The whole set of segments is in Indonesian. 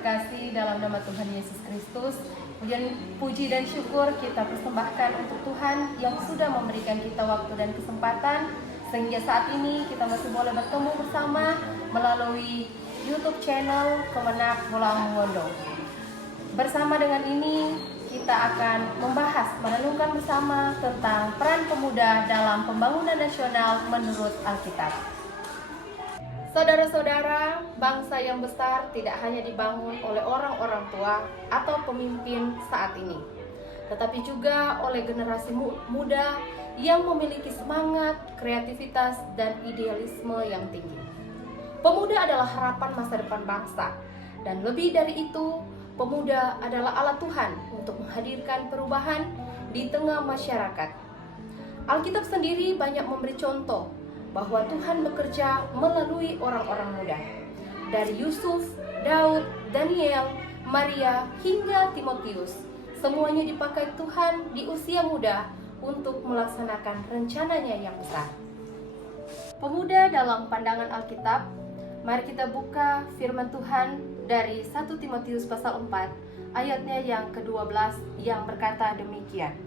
terkasih, dalam nama Tuhan Yesus Kristus, puji dan syukur kita persembahkan untuk Tuhan yang sudah memberikan kita waktu dan kesempatan sehingga saat ini kita masih boleh bertemu bersama melalui YouTube channel Kemenak Bola Mongondo. Bersama dengan ini kita akan membahas, merenungkan bersama tentang peran pemuda dalam pembangunan nasional menurut Alkitab. Saudara-saudara, bangsa yang besar tidak hanya dibangun oleh orang-orang tua atau pemimpin saat ini, tetapi juga oleh generasi muda yang memiliki semangat, kreativitas, dan idealisme yang tinggi. Pemuda adalah harapan masa depan bangsa, dan lebih dari itu, pemuda adalah alat Tuhan untuk menghadirkan perubahan di tengah masyarakat. Alkitab sendiri banyak memberi contoh bahwa Tuhan bekerja melalui orang-orang muda. Dari Yusuf, Daud, Daniel, Maria, hingga Timotius, semuanya dipakai Tuhan di usia muda untuk melaksanakan rencananya yang besar. Pemuda dalam pandangan Alkitab, mari kita buka firman Tuhan dari 1 Timotius pasal 4, ayatnya yang ke-12 yang berkata demikian.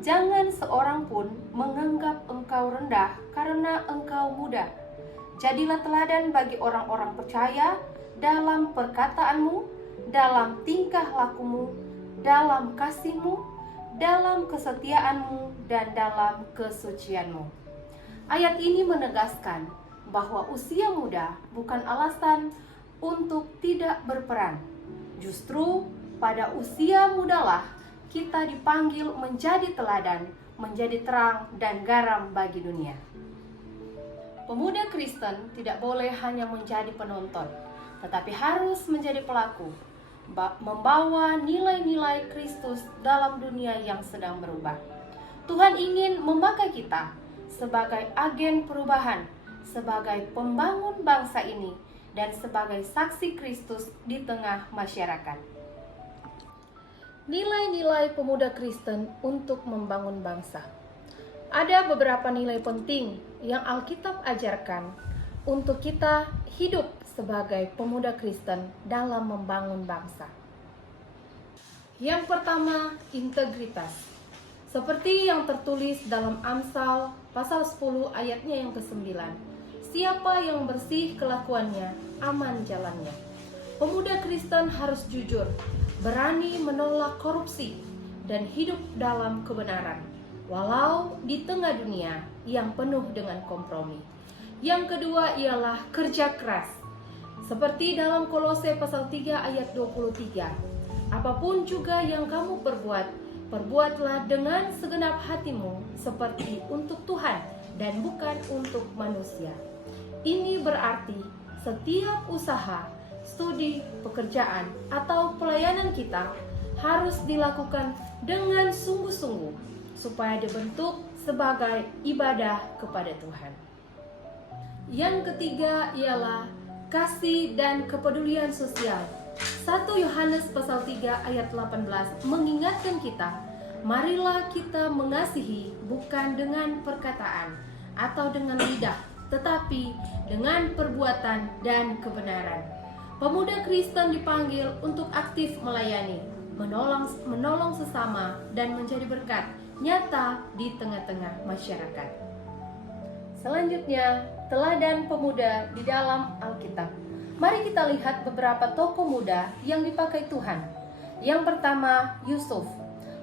Jangan seorang pun menganggap engkau rendah karena engkau muda. Jadilah teladan bagi orang-orang percaya dalam perkataanmu, dalam tingkah lakumu, dalam kasihmu, dalam kesetiaanmu, dan dalam kesucianmu. Ayat ini menegaskan bahwa usia muda bukan alasan untuk tidak berperan. Justru pada usia mudalah kita dipanggil menjadi teladan, menjadi terang dan garam bagi dunia. Pemuda Kristen tidak boleh hanya menjadi penonton, tetapi harus menjadi pelaku, membawa nilai-nilai Kristus dalam dunia yang sedang berubah. Tuhan ingin memakai kita sebagai agen perubahan, sebagai pembangun bangsa ini, dan sebagai saksi Kristus di tengah masyarakat. Nilai-nilai pemuda Kristen untuk membangun bangsa. Ada beberapa nilai penting yang Alkitab ajarkan untuk kita hidup sebagai pemuda Kristen dalam membangun bangsa. Yang pertama, integritas. Seperti yang tertulis dalam Amsal pasal 10 ayatnya yang ke-9. Siapa yang bersih kelakuannya, aman jalannya. Pemuda Kristen harus jujur, berani menolak korupsi, dan hidup dalam kebenaran, walau di tengah dunia yang penuh dengan kompromi. Yang kedua ialah kerja keras. Seperti dalam Kolose pasal 3 ayat 23. Apapun juga yang kamu perbuat, perbuatlah dengan segenap hatimu seperti untuk Tuhan dan bukan untuk manusia. Ini berarti setiap usaha, studi, pekerjaan, atau pelayanan kita harus dilakukan dengan sungguh-sungguh supaya dibentuk sebagai ibadah kepada Tuhan. Yang ketiga ialah kasih dan kepedulian sosial. 1 Yohanes pasal 3 ayat 18 mengingatkan kita, marilah kita mengasihi bukan dengan perkataan atau dengan lidah, tetapi dengan perbuatan dan kebenaran. Pemuda Kristen dipanggil untuk aktif melayani, menolong sesama, dan menjadi berkat nyata di tengah-tengah masyarakat. Selanjutnya, teladan pemuda di dalam Alkitab. Mari kita lihat beberapa tokoh muda yang dipakai Tuhan. Yang pertama, Yusuf.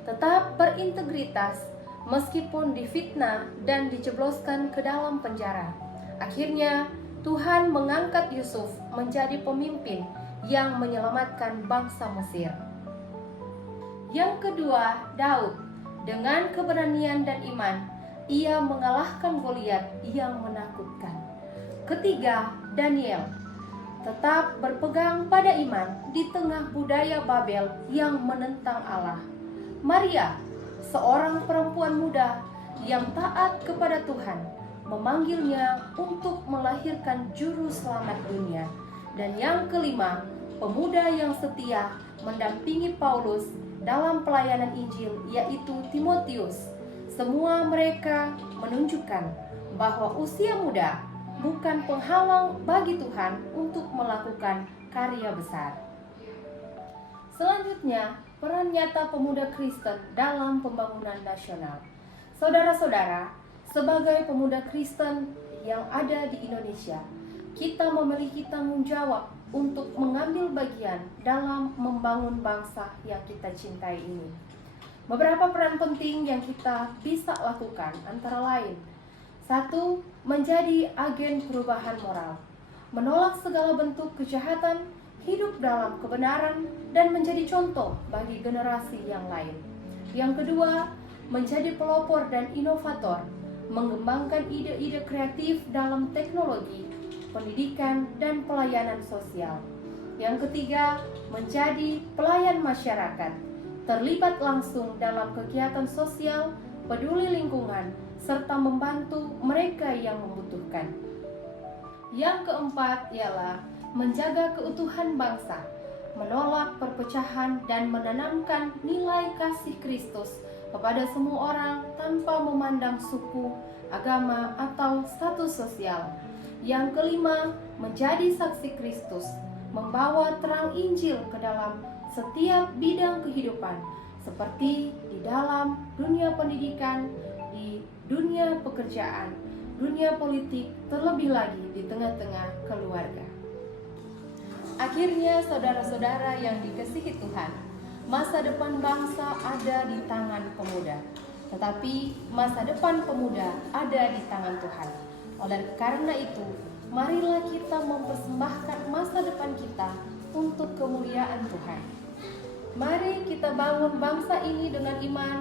Tetap berintegritas meskipun difitnah dan dijebloskan ke dalam penjara. Akhirnya, Tuhan mengangkat Yusuf menjadi pemimpin yang menyelamatkan bangsa Mesir. Yang kedua, Daud. Dengan keberanian dan iman, ia mengalahkan Goliat yang menakutkan. Ketiga, Daniel. Tetap berpegang pada iman di tengah budaya Babel yang menentang Allah. Maria, seorang perempuan muda yang taat kepada Tuhan, memanggilnya untuk melahirkan juru selamat dunia. Dan yang kelima, pemuda yang setia mendampingi Paulus dalam pelayanan Injil, yaitu Timotius. Semua mereka menunjukkan bahwa usia muda bukan penghalang bagi Tuhan untuk melakukan karya besar. Selanjutnya, peran nyata pemuda Kristen dalam pembangunan nasional. Saudara-saudara, sebagai pemuda Kristen yang ada di Indonesia, kita memiliki tanggung jawab untuk mengambil bagian dalam membangun bangsa yang kita cintai ini. Beberapa peran penting yang kita bisa lakukan antara lain: 1. Menjadi agen perubahan moral, menolak segala bentuk kejahatan, hidup dalam kebenaran, dan menjadi contoh bagi generasi yang lain. Yang kedua, menjadi pelopor dan inovator, mengembangkan ide-ide kreatif dalam teknologi, pendidikan, dan pelayanan sosial. Yang ketiga, menjadi pelayan masyarakat, terlibat langsung dalam kegiatan sosial, peduli lingkungan, serta membantu mereka yang membutuhkan. Yang keempat ialah menjaga keutuhan bangsa, menolak perpecahan, dan menanamkan nilai kasih Kristus kepada semua orang tanpa memandang suku, agama, atau status sosial. Yang kelima, menjadi saksi Kristus, membawa terang Injil ke dalam setiap bidang kehidupan, seperti di dalam dunia pendidikan, di dunia pekerjaan, dunia politik, terlebih lagi di tengah-tengah keluarga. Akhirnya, saudara-saudara yang dikasihi Tuhan, masa depan bangsa ada di tangan pemuda, tetapi masa depan pemuda ada di tangan Tuhan. Oleh karena itu, marilah kita mempersembahkan masa depan kita untuk kemuliaan Tuhan. Mari kita bangun bangsa ini dengan iman,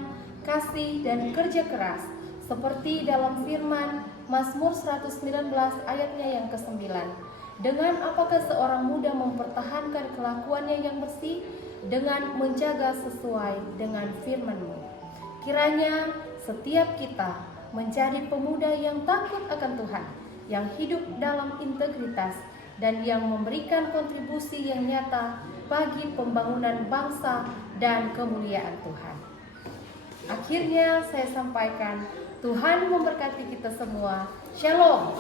kasih, dan kerja keras, seperti dalam firman Mazmur 119 ayatnya yang ke-9. Dengan apakah seorang muda mempertahankan kelakuannya yang bersih, dengan menjaga sesuai dengan firman-Mu. Kiranya setiap kita menjadi pemuda yang takut akan Tuhan, yang hidup dalam integritas, dan yang memberikan kontribusi yang nyata bagi pembangunan bangsa dan kemuliaan Tuhan. Akhirnya saya sampaikan, Tuhan memberkati kita semua. Shalom.